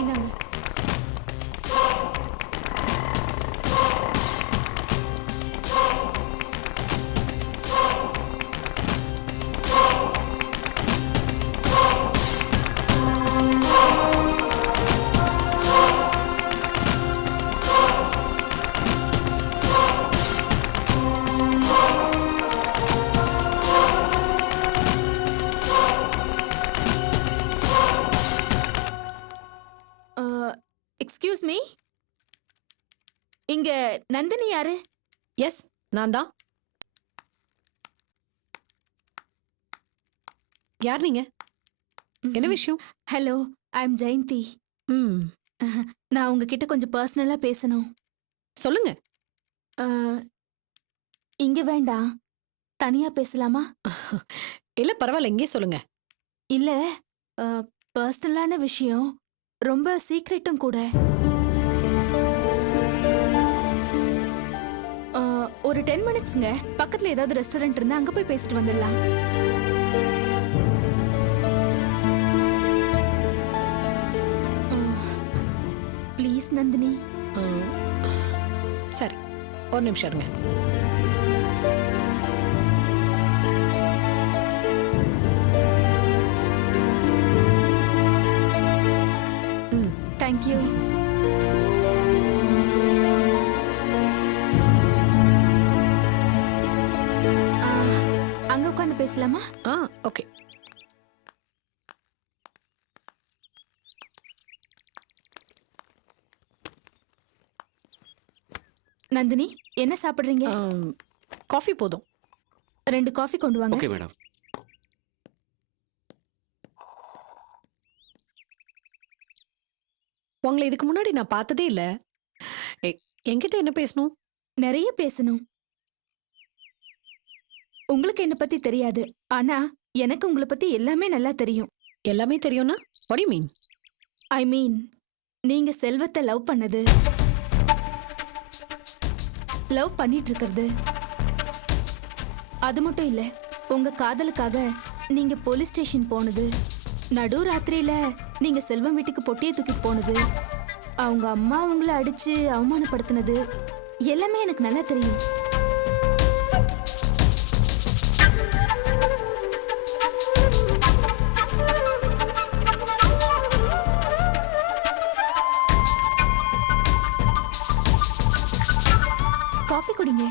இந்தாங்க. Excuse me, இங்க நந்தினி யாரு? எஸ், நான் தான். யார் நீங்க? என்ன விஷயம்? ஹலோ, ஐ அம் ஜெயந்தி. ம், நான் உங்ககிட்ட கொஞ்சம் பர்சனலா பேசணும். சொல்லுங்க. அஹ், இங்க வேண்டாம், தனியா பேசலாமா? இல்ல பரவாயில்ல, இங்கே சொல்லுங்க. இல்ல, பர்சனலான விஷயம், ரொம்ப சீக்ரெட்டும் கூட. ஒரு 10 மினிட்ஸ்ங்க. பக்கத்துல ஏதாவது ரெஸ்டாரண்ட் இருந்தா அங்க போய் பேசிட்டு வந்துடலாம். ப்ளீஸ் நந்தினி. சரி, ஒரு நிமிஷம் இருங்க. தேங்க்யூ. அங்க உட்காந்து பேசலாமா? ஓகே. நந்தினி, என்ன சாப்பிடுறீங்க? காஃபி போதும். 2 காஃபி கொண்டு வாங்க. Okay madam. உங்களை இதுக்கு முன்னாடி நான் பார்த்ததே இல்ல. என்கிட்ட என்ன பேசணும்? நிறைய பேசணும். உங்களுக்கு என்ன பத்தி தெரியாது, ஆனா எனக்கு உங்களை பத்தி எல்லாமே நல்லா தெரியும். எல்லாமே தெரியும்னா what do you mean? ஐ மீன், நீங்க செல்வத்தை லவ் பண்ணது, லவ் பண்ணிட்டு இருக்கிறது, அது மட்டும் இல்ல, உங்க காதலுக்காக நீங்க போலீஸ் ஸ்டேஷன் போனது, நடு ராத்திரியில நீங்க செல்வம் வீட்டுக்கு பொட்டியை தூக்கிட்டு போனது, அவங்க அம்மா உங்களை அடிச்சு அவமானப்படுத்தினது எல்லாமே எனக்கு நல்லா தெரியும். காஃபி குடிங்க.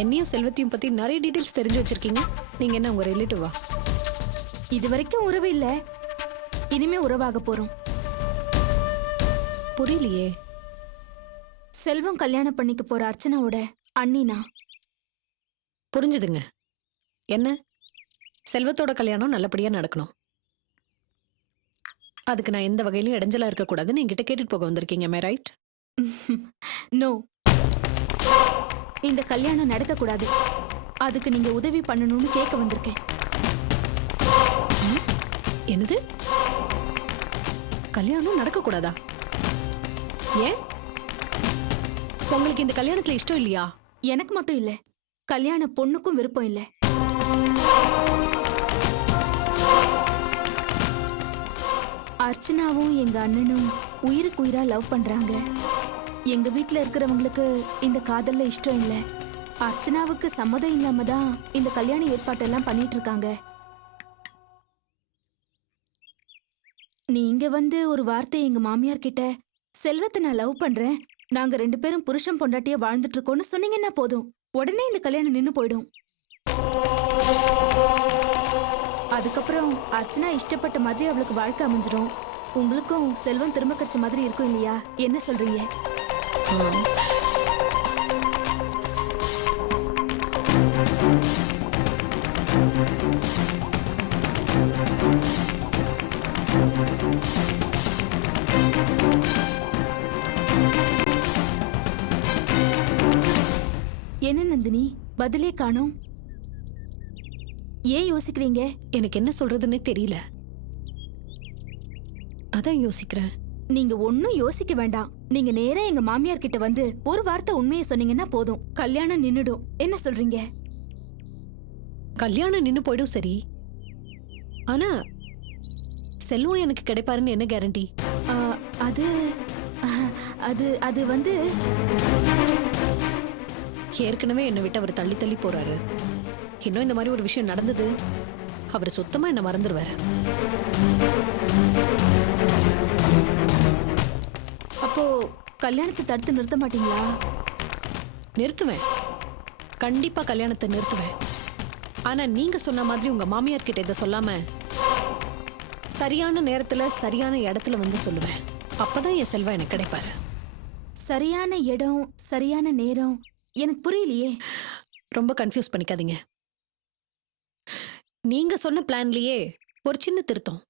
என்னையும் செல்வத்தையும் பத்தி நிறைய டீடைல்ஸ் தெரிஞ்சு வச்சிருக்கீங்க. நீங்க என்ன உங்க ரிலேட்டிவா? இது வரைக்கும் உறவு இல்ல, இனிமே உறவாக போறோம். புரியலையே. செல்வம் கல்யாணம் பண்ணிக்க போற அர்ச்சனாவோட அண்ணினா. புரிஞ்சுதுங்க. என்ன, செல்வத்தோட கல்யாணம் நல்லபடியா நடக்கணும். அதுக்கு நான் எந்த வகையிலும் இடைஞ்சலா இருக்க கூடாதுன்னு என்கிட்ட கேட்டுட்டு போக வந்திருக்கீங்க. மே ரைட்? நோ, இந்த கல்யாணம் நடக்க கூடாது. அதுக்கு நீங்க உதவி பண்ணணும்னு கேட்க வந்திருக்கேன். என்னது? கல்யாணம் நடக்க கூடாதா? ஏன்? உங்களுக்கு இந்த கல்யாணத்துல இஷ்டம் இல்லையா? எனக்கு மட்டும் இல்ல, கல்யாண பொண்ணுக்கும் விருப்பம் இல்ல. அர்ச்சனாவும் எங்க அண்ணனும் உயிருக்கு உயிரா லவ் பண்றாங்க. எங்க வீட்ல இருக்கிறவங்களுக்கு இந்த காதல்ல இஷ்டம் இல்ல. அர்ச்சனாவுக்கு சம்மதம் இல்லாம தான் இந்த கல்யாண ஏற்பாட்டெல்லாம் பண்ணிட்டு இருக்காங்க. நீங்க வந்து ஒரு வார்த்தை எங்க மாமியார் கிட்ட, செல்வத்தை நான் லவ் பண்றேன், நாங்க 2 பேரும் புருஷன் பொண்டாட்டியா வாழ்ந்துட்டு இருக்கோம்னு சொன்னீங்கன்னா போதும், உடனே இந்த கல்யாணம் நின்னு போயிடும். அதுக்கப்புறம் அர்ச்சனா இஷ்டப்பட்ட மாதிரி அவளுக்கு வாழ்க்கை அமைஞ்சிடும். உங்களுக்கும் செல்வம் திரும்ப கிடைச்ச மாதிரி இருக்கும் இல்லையா? என்ன சொல்றீங்க? என்ன நந்தினி, பதிலே காணோம். ஏன் யோசிக்கிறீங்க? எனக்கு என்ன சொல்றதுன்னே தெரியல. அதான் யோசிக்கிறேன். நீங்க ஒன்னும் யோசிக்க வேண்டாம். நீங்க நேரா எங்க மாமியார் கிட்ட வந்து ஒரு வார்த்தை உண்மையை சொன்னீங்கன்னா போதும், கல்யாணம் நின்னுடும். என்ன சொல்றீங்க? கல்யாணம் நின்னு போயிடும் சரி. ஆனா செல்வம் எனக்கு கிடைப்பாருன்னு என்ன கேரண்டி? ஆ, அது அது அது வந்து ஏற்கனவே என்னை விட்டு அவர் தள்ளி தள்ளி போறாரு. இன்னும் இந்த மாதிரி ஒரு விஷயம் நடந்தது, அவர் சுத்தமா என்ன மறந்துடுவாரு. அப்போ கல்யாணத்தை தடுத்து நிறுத்த மாட்டீங்களா? நிறுத்துவேன், கண்டிப்பா கல்யாணத்தை நிறுத்துவேன். ஆனா நீங்க சொன்ன மாதிரி உங்க மாமியார் கிட்ட இதை சொல்லாம சரியான நேரத்துல சரியான இடத்துல வந்து சொல்லுவேன். அப்பதான் என் செல்வா எனக்கு கிடைப்பாரு. சரியான இடம் சரியான நேரம் எனக்கு புரியலையே. ரொம்ப கன்ஃபியூஸ் பண்ணிக்காதீங்க. நீங்க சொன்ன பிளான்லயே ஒரு சின்ன திருத்தம்.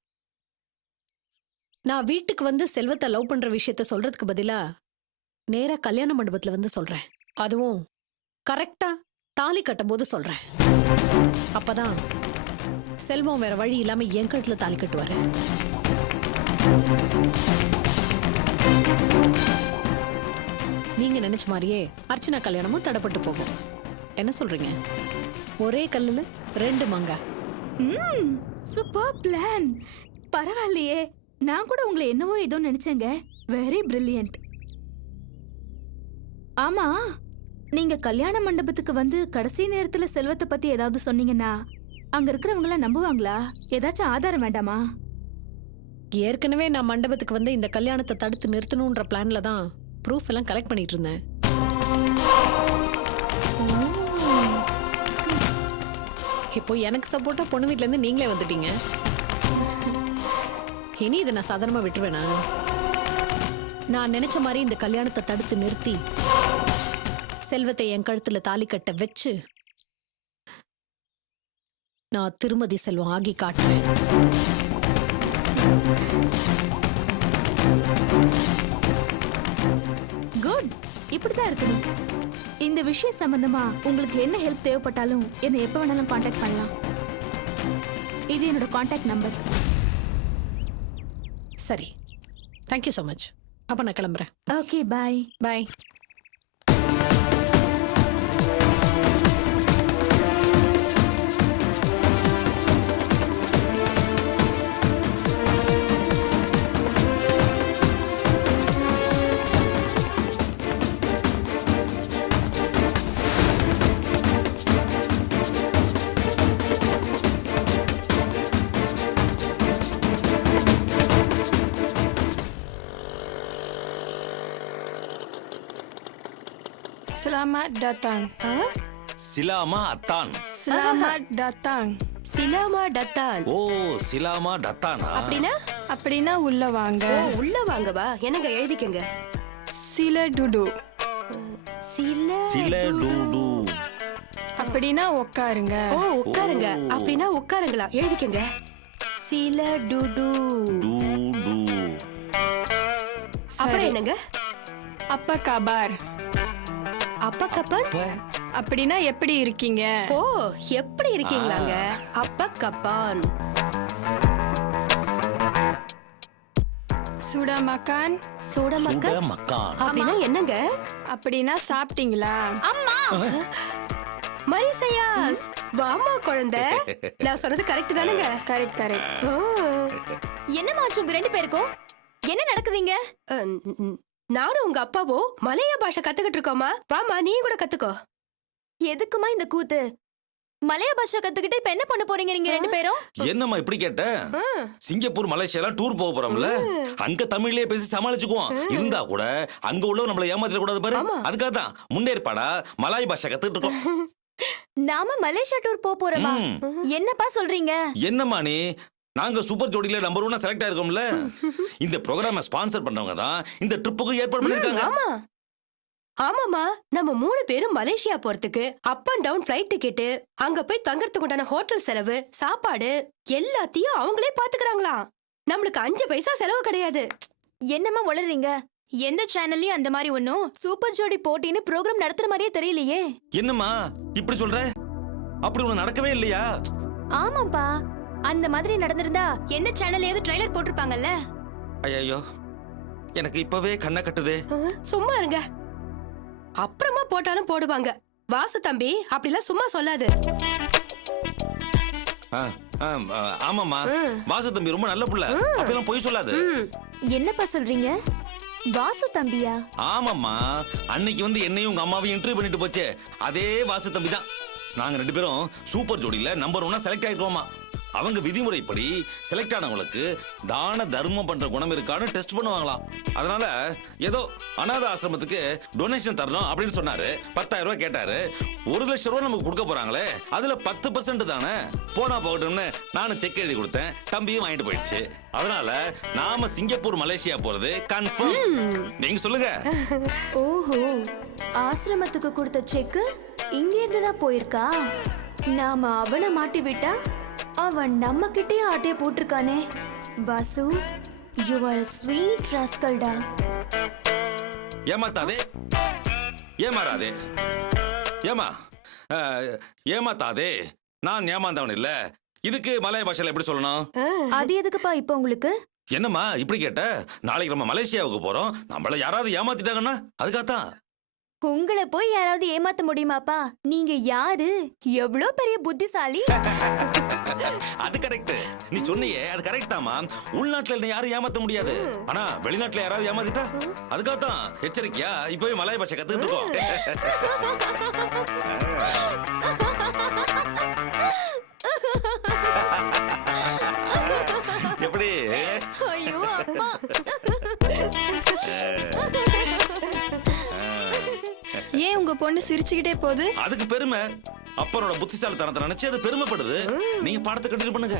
நான் வீட்டுக்கு வந்து செல்வத்தை லவ் பண்ற விஷயத்த சொல்றதுக்கு பதிலா நேரா கல்யாண மண்டபத்துல வந்து சொல்றேன். அதுவும் கரெக்டா தாலி கட்டும் போது சொல்றேன். அப்பதான் செல்வம் வேற வழி இல்லாம என் கழுத்துல தாலி கட்டுவாரு. நீங்க நினைச்ச மாதிரியே அர்ச்சனா கல்யாணமும் தடைப்பட்டு போகும். என்ன சொல்றீங்க? ஒரே கல்லுல 2 மாங்காய். Super plan. பரவாயில்லையே, நான் கூட உங்களை என்னவோ ஏதோ நினைச்சேங்க. Very brilliant. ஆமா, நீங்க கல்யாண மண்டபத்துக்கு வந்து கடைசி நேரத்துல செல்வத்தை பத்தி ஏதாவது சொன்னீங்கன்னா அங்க இருக்கிறவங்க எல்லாம் நம்புவாங்களா? ஏதாச்சும் ஆதாரம் வேண்டாமா? ஏற்கனவே நான் மண்டபத்துக்கு வந்து இந்த கல்யாணத்தை தடுத்து நிறுத்தணும்ன்ற பிளான்ல தான் ப்ரூஃப் எல்லாம் கலெக்ட் பண்ணிட்டு இருந்தேன். இப்போ எனக்கு சப்போர்ட்டா பொண்ணு வீட்ல இருந்து நீங்களே வந்துட்டீங்க. இனி இதை நான் சாதாரணமா விட்டுருவேனா? நான் நினைச்ச மாதிரி இந்த கல்யாணத்தை தடுத்து நிறுத்தி செல்வத்தை என் கழுத்துல தாலி கட்ட வச்சு நான் திருமதி செல்வம் ஆகி காட்டுறேன். குட், இப்படிதான் இருக்கணும். இந்த விஷயம் சம்பந்தமா உங்களுக்கு என்ன ஹெல்ப் தேவைப்பட்டாலும் என்னை எப்ப வேணாலும் காண்டாக்ட் பண்ணலாம். இது என்னோட காண்டாக்ட் நம்பர். சரி, தேங்க்யூ ஸோ மச். அப்ப நான் கிளம்புறேன். ஓகே, பாய். பாய். Selamat datang. Silama Atan. Selamat datang. சிலாமா டத்தான். ஓ சிலாமா டத்தானா? அப்படின்னா உள்ள வாங்க. உள்ள வாங்கவா? என்னங்க எழுதிக்கங்க. சில டுடு. சில டூடு. அப்படின்னா உட்காருங்க. ஓ உட்காருங்க. அப்படின்னா உட்காருங்களா? எழுதிக்கங்க. சில டுடு. டூடு. அப்புறம் என்னங்க? அப்ப கபார். அப்பா கப்பன். அப்படின்னா எப்படி இருக்கீங்க? ஓ எப்படி இருக்கீங்களாங்க? அப்பா கப்பான். சுட மக்கான். சோட சுட மக்கள். மக்கான். அப்படின்னா என்னங்க? அப்படின்னா சாப்பிட்டீங்களா? மரிசையாஸ் வாமா குழந்தை. நான் சொன்னது கரெக்ட் தானுங்க? Correct correct. ஓ என்னமாச்சு உங்க 2 பேருக்கும்? என்ன நடக்குதுங்க? நானும் உங்க அப்பாவோ மலையா பாஷை கத்துக்கிட்டு இருக்கோமா? வாமா நீ கூட கத்துக்கோ. எதுக்குமா இந்த கூத்து? மலையா பாஷா கத்துக்கிட்டு இப்ப என்ன பண்ண போறீங்க நீங்க 2 பேரும்? என்னம்மா இப்படி கேட்ட? சிங்கப்பூர் மலேசியா டூர் போக போறோம்ல, அங்க தமிழ்லயே பேசி சமாளிச்சுக்குவோம். இருந்தா கூட அங்க உள்ளவங்க நம்மள ஏமாத்திட கூடாது பாரு. அதுக்காக தான் முன்னேற்பாடா மலாய் பாஷை கத்துக்கிட்டு இருக்கோம். நாம மலேசியா டூர் போறோமா? என்னப்பா சொல்றீங்க? என்னம்மா நீ? நாங்க சூப்பர் ஜோடியில நம்பர் 1 செலக்ட் ஆயிருக்கோம்ல. இந்த ப்ரோகிராம ஸ்பான்சர் பண்ணவங்க தான் இந்த ட்ரிப்புக்கு ஏற்பாடு பண்ணிருக்காங்க. ஆமா ஆமாமா, நம்ம 3 பேரும் மலேசியா போறதுக்கு up and down flight ticket, அங்க போய் தங்கறதுக்கு உண்டான ஹோட்டல் செலவு, சாப்பாடு எல்லாத்தையும் அவங்களே பாத்துக்கறாங்களாம். நம்மளுக்கு 5 பைசா செலவு கிடையாது. என்னம்மா வளர்றீங்க? எந்த சேனல்லயும் அந்த மாதிரி ஒண்ணும் சூப்பர் ஜோடி போட்டின்னு ப்ரோகிராம் நடத்துற மாதிரியே தெரியலையே. என்னம்மா இப்படி சொல்ற? அப்படி ஒண்ணு நடக்கவே இல்லையா? ஆமாப்பா, அந்த மாதிரி நடந்திருந்தா எந்த சேனல்லையாவது ட்ரைலர் போட்டிருப்பாங்கல்ல. ஐயோ, எனக்கு இப்பவே கண்ணை கட்டுதே. சும்மா இருங்க, அப்புறமா போட்டாலும் போடுவாங்க. வாசு தம்பி அப்படிலாம் சும்மா சொல்லாது. ஆமாம்மா வாசு தம்பி ரொம்ப நல்ல புள்ள அப்பெல்லாம் பொய் சொல்லாது. என்னப்பா சொல்றீங்க? வாசு தம்பியா? ஆமாம்மா, அன்னைக்கு வந்து என்னையும் உங்க அம்மாவையும் இன்டர்வியூ பண்ணிட்டு போச்சு அதே வாசு தம்பி தான். நாங்க 2 பேரும் சூப்பர் ஜோடியில நம்பர் 1 செலக்ட் ஆயிருக்கோமா. அவங்க விதிமுறைப்படி செலக்ட் ஆனவங்களுக்கு தான தர்மம் பண்ற குணம் இருக்கான்னு டெஸ்ட் பண்ணுவாங்களாம். அதனால ஏதோ அநாத ஆசிரமத்துக்கு டொனேஷன் தரணும் அப்படின்னு சொன்னாரு. 10,000 ரூபாய் கேட்டாரு. 1 லட்சம் ரூபாய் நமக்கு கொடுக்க போறாங்களே, அதுல 10% தானே, போனா போகட்டும்னு நானும் செக் எழுதி கொடுத்தேன். தம்பியும் வாங்கிட்டு போயிடுச்சு. அதனால நாம சிங்கப்பூர் மலேசியா போறது கன்ஃபார்ம். நீங்க சொல்லுங்க. ஓஹோ, ஆசிரமத்துக்கு கொடுத்த செக் இங்க இருந்து தான் போயிருக்கா? நாம அவனை மாட்டி விட்டா அவன் நம்ம கிட்டே ஆட்டைய போட்டிருக்கானே. வாசு, யூ ஆர் ஸ்வீட் ராஸ்கல்டா. ஏமாத்தாதே, ஏமாறாதே, ஏமாத்தாதே. நான் ஏமாந்தவன் இல்ல. இதுக்கு மலைய பாஷையில எப்படி சொல்லணும்? அது எதுக்குப்பா இப்போ உங்களுக்கு? என்னம்மா இப்படி கேட்ட? நாளைக்கு நம்ம மலேசியாவுக்கு போறோம். நம்மள யாராவது ஏமாத்திட்டாங்கன்னா அதுக்காகத்தான். உங்களை போய் யாராவது ஏமாத்த முடியுமாப்பா? நீங்க யாரு? எவ்வளவு பெரிய புத்திசாலி. அது கரெக்ட். நீ சொன்னியே அது கரெக்ட் தாமா. உள்நாட்டுல என்ன யாரும் ஏமாத்த முடியாது. ஆனா வெளிநாட்டுல யாராவது ஏமாத்திட்டா அதுக்காகத்தான் எச்சரிக்கையா இப்பவே மலாய் பாஷை கத்துக்கிட்டு இருக்கோம். எப்படி? ஐயோ அப்பா. ஏன் உங்க பொண்ணு சிரிச்சுக்கிட்டே போகுது? அதுக்கு பெருமை. அப்பரோட புத்திசாலித்தனத்தை நினைச்சு அது பெருமைப்படுது. நீங்க பாடத்தை கண்டினியூ பண்ணுங்க.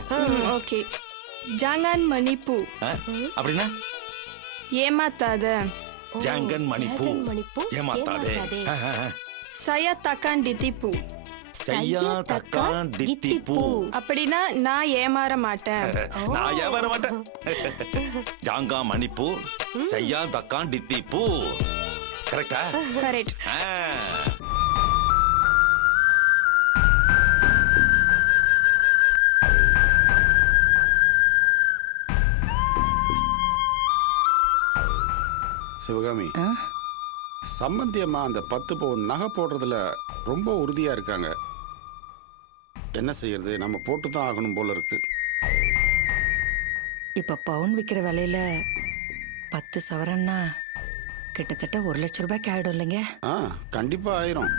ஓகே. ஜாங்கான் மணிப்பூ அப்படின்னா ஏமாத்தாத. ஜாங்கன் மணிப்பூ ஏமாத்தாதே. சயா தக்கான் டித்திப்பூ. செய்யா தக்கான் டித்திப்பூ அப்படின்னா நான் ஏமாற மாட்டேன். நான் ஏன் வர மாட்டேன். ஜாங்கா மணிப்பூ செய்யா தக்கான் டித்திப்பூ. கரெக்டா? கரெக்ட். சிவகாமி, சம்பந்தி அம்மா அந்த 10 பவுன் நகை போடுறதுல ரொம்ப உறுதியா இருக்காங்க. என்ன செய்யறது? நம்ம போட்டு தான் ஆகணும் போல இருக்கு. இப்ப பவுன் விக்கிற விலையில 10 சவரன்னா கிட்டத்தட்ட 1 லட்சம் ரூபாய்க்கு ஆயிடும் இல்லைங்க? கண்டிப்பா ஆயிரும்.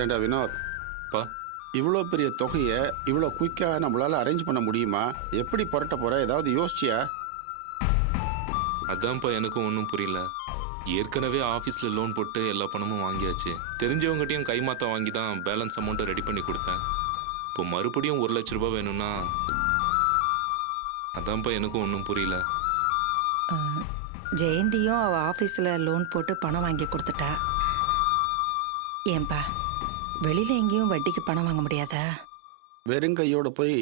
ஏண்டா வினோத், இவ்வளோ பெரிய தொகையை இவ்வளோ குயிக்கா நம்மளால அரேஞ்ச் பண்ண முடியுமா? எப்படி புரட்ட போற? ஏதாவது யோசிச்சியா? அதான்ப்பா எனக்கும் ஒன்றும் புரியல. ஏற்கனவே ஆஃபீஸில் லோன் போட்டு எல்லா பணமும் வாங்கியாச்சு. தெரிஞ்சவங்ககிட்டையும் கைமாத்தா வாங்கி தான் பேலன்ஸ் அமௌண்ட்டை ரெடி பண்ணி கொடுத்தேன். இப்போ மறுபடியும் 1 லட்ச ரூபாய் வேணும்னா அதான்ப்பா எனக்கும் ஒன்றும் புரியல. ஜெயந்தியும் அவ ஆஃபீஸில் லோன் போட்டு பணம் வாங்கி கொடுத்துட்டா. ஏன்பா வெளியில எங்கேயும் வட்டிக்கு பணம் வாங்க முடியாதா? வெறுங்கையோட போய்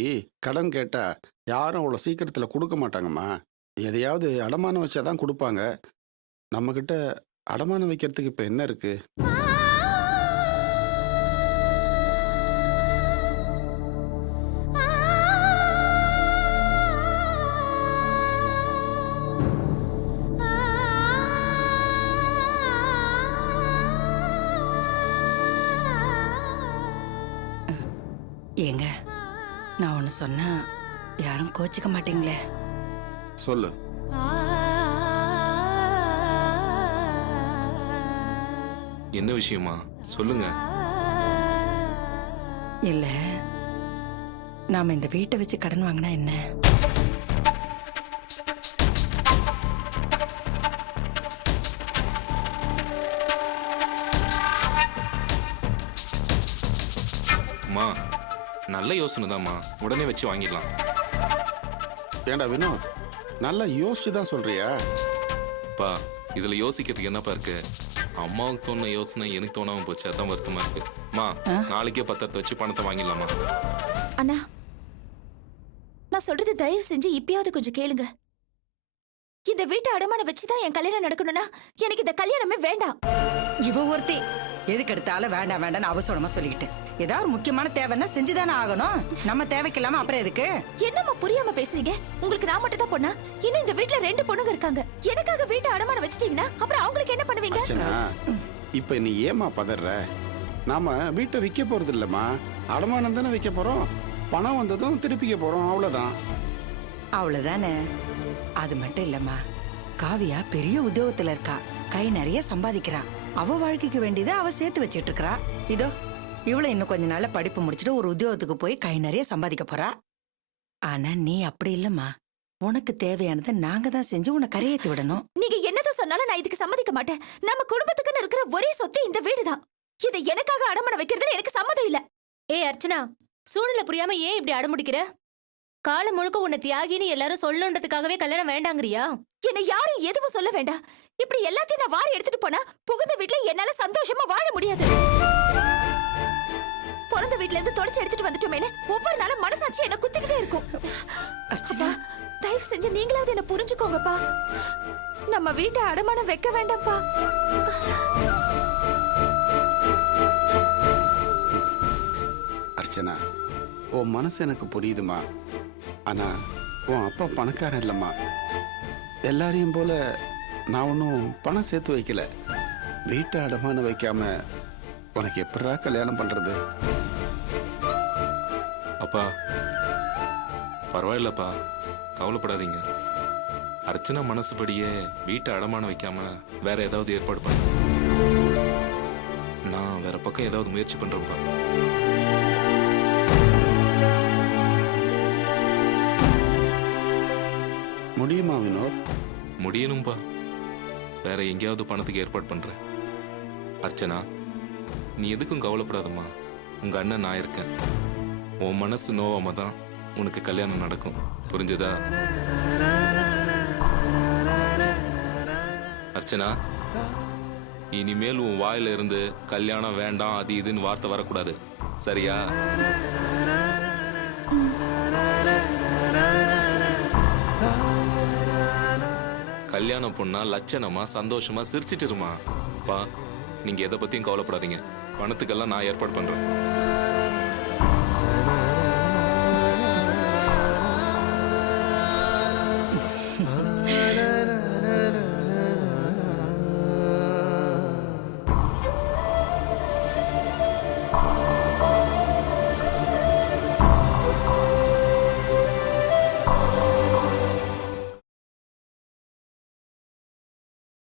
கடன் கேட்டா யாரும் அவ்வளோ சீக்கிரத்தில் கொடுக்க மாட்டாங்கம்மா. எதையாவது அடமானம் வச்சாதான் கொடுப்பாங்க. நம்ம கிட்ட அடமானம் வைக்கிறதுக்கு இப்ப என்ன இருக்கு? ஏங்க, நான் ஒன்று சொன்னா யாரும் கோச்சிக்க மாட்டீங்களே? சொல்லு. என்ன விஷயமா சொல்லுங்க. இல்ல, நாம இந்த வீட்டை வச்சு கடன் வாங்கினா என்ன? அம்மா நல்ல யோசனை தான்மா, உடனே வச்சு வாங்கிடலாம். ஏண்டா வினோத், நல்லா யோசிச்சு தான் சொல்றியா? பா இதுல யோசிக்கிறதுக்கு என்னப்பா இருக்கு? அம்மாவுக்கு தோணுன யோசனை எனக்கு தோணாம போச்சு. அதான் வருத்தமா இருக்கு. மா நாளைக்கே 10 வச்சு பணத்தை வாங்கிடலாமா? அண்ணா, நான் சொல்றது தயவு செஞ்சு இப்பயாவது கொஞ்சம் கேளுங்க. இந்த வீட்டை அடமானம் வச்சுதான் என் கல்யாணம் நடக்கணும்னா எனக்கு இந்த கல்யாணமே வேண்டாம். இவ ஒருத்தி எதுக்கு எடுத்தாலும் வேண்டாம் வேண்டாம்னு அவசரமா சொல்லிக்கிட்டு, ஏதாவது ஒரு முக்கியமான தேவைன்னா செஞ்சுதானே ஆகணும். நம்ம தேவைக்கு இல்லாம அப்புறம் எதுக்கு? என்னம்மா புரியாம பேசுறீங்க? உங்களுக்கு நான் மட்டும் தான் பொண்ணா? இன்னும் இந்த வீட்ல 2 பொண்ணுங்க இருக்காங்க. எனக்காக வீட்டை அடமானம் வச்சிட்டீங்கன்னா அப்புறம் அவங்களுக்கு என்ன பண்ணுவீங்க? அர்ச்சனா, இப்ப நீ ஏமா பதற? நாம வீட்டை விற்க போறது இல்லம்மா, அடமானம் தானே வைக்க போறோம். பணம் வந்ததும் திருப்பிக்க போறோம், அவ்வளவுதான். அவ்வளவுதானே. அது மட்டும் இல்லம்மா, காவியா பெரிய உத்தியோகத்துல இருக்கா, கை நிறைய சம்பாதிக்கிறா. அவ வாழ்க்கைக்கு வேண்டியதை அவ சேர்த்து வச்சிட்டு இருக்கா. இதோ இவ்வளவு இன்னும் கொஞ்ச நாள்ல படிப்பு முடிச்சுட்டு ஒரு உத்தியோகத்துக்கு போய் கை நிறைய சம்பாதிக்க போறா. ஆனா நீ அப்படி இல்லம்மா, உனக்கு தேவையானதை நாங்க தான் செஞ்சு உன்னை கரையேத்தி விடணும். நீங்க என்னதான் சொன்னாலும் நான் இதுக்கு சம்மதிக்க மாட்டேன். நம்ம குடும்பத்துக்குன்னு இருக்கிற ஒரே சொத்து இந்த வீடுதான். இதை எனக்காக அடமானம் வைக்கிறதுல எனக்கு சம்மதம் இல்ல. அர்ச்சனா, சூழ்நிலை புரியாம ஏன் இப்படி அடமுடிக்கிற? காலம் முழுக்க உன்னை தியாகின்னு எல்லாரும் சொல்லணுன்றதுக்காகவே கல்யாணம் வேண்டாங்கறியா? என்னை யாரும் எதுவும் சொல்ல வேண்டாம். இப்படி எல்லாத்தையும் நான் வாரி எடுத்துட்டு போனா புகுந்த வீட்டுல என்னால சந்தோஷமா வாழ முடியாது. பிறந்த வீட்ல இருந்து தொடச்சு எடுத்துட்டு வந்துட்டோமேனு ஒவ்வொரு நாளும் மனசாட்சி என்ன குத்திக்கிட்டே இருக்கும். அர்ச்சனா, தயவு செஞ்சு நீங்களாவது என்ன புரிஞ்சுக்கோங்கப்பா. நம்ம வீட்டை அடமானம் வைக்க வேண்டாம்ப்பா. அர்ச்சனா, உன் மனசு எனக்கு புரியுதுமா. ஆனா உன் அப்பா பணக்காரன் இல்லம்மா. எல்லாரையும் போல நான் ஒன்றும் பணம் சேர்த்து வைக்கல. வீட்டை அடமானம் வைக்காம உனக்கு எப்படா கல்யாணம் பண்றது? அப்பா பரவாயில்லப்பா, கவலைப்படாதீங்க. அர்ச்சனா மனசுபடியே வீட்டை அடமானம் வைக்காம வேற ஏதாவது ஏற்பாடு பண்ண. நான் வேற பக்கம் ஏதாவது முயற்சி பண்றேன்ப்பா. முடியுமா வினோத்? முடியணும்பா. வேற எங்கேயாவது பணத்துக்கு ஏற்பாடு பண்றேன். அர்ச்சனா, நீ எதுக்கும் கவலைப்படாதம்மா. உங்க அண்ணன் நான் இருக்கேன். உன் மனசு நோவாம தான் உனக்கு கல்யாணம் நடக்கும். புரிஞ்சுதா? அர்ச்சனா, இனிமேல் உன் வாயில இருந்து கல்யாணம் வேண்டாம் அது இதுன்னு வார்த்தை வரக்கூடாது, சரியா? கல்யாணம் பொண்ணா லட்சணமா சந்தோஷமா சிரிச்சிட்டு இருமா. பா, நீங்க எதை பத்தியும் கவலைப்படாதீங்க. பணத்துக்கெல்லாம் நான் ஏற்பாடு பண்றேன்.